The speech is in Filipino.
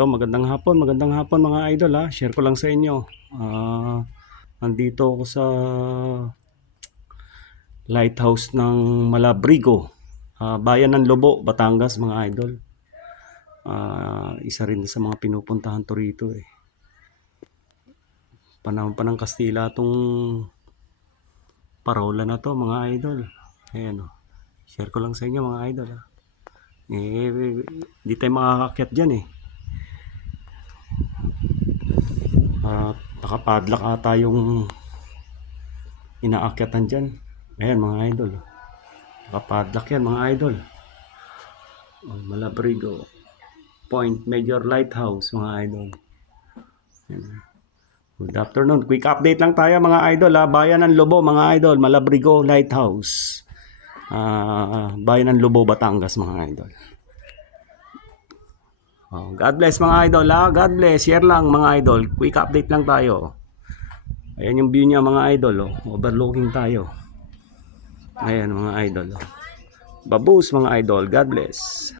Ito, magandang hapon mga idol ha. Share ko lang sa inyo. Nandito ako sa lighthouse ng Malabrigo, bayan ng Lobo, Batangas mga idol. Isa rin sa mga pinupuntahan to rito eh. Panahon pa ng Kastila itong parola na to mga idol. Ayan o. Share ko lang sa inyo mga idol ha. Di tayo makakakyat dyan eh. Nakapadlock ata yung inaakyatan dyan. Ayan mga idol. Nakapadlock yan mga idol. Malabrigo Point Major Lighthouse mga idol. Ayan. Good afternoon. Quick update lang tayo mga idol ha. Bayan ng Lobo mga idol. Malabrigo Lighthouse. Bayan ng Lobo, Batangas mga idol. God bless mga idol ha. God bless. Share lang mga idol. Quick update lang tayo. Ayan yung view niya mga idol. Overlooking tayo. Ayan mga idol. Babus mga idol. God bless.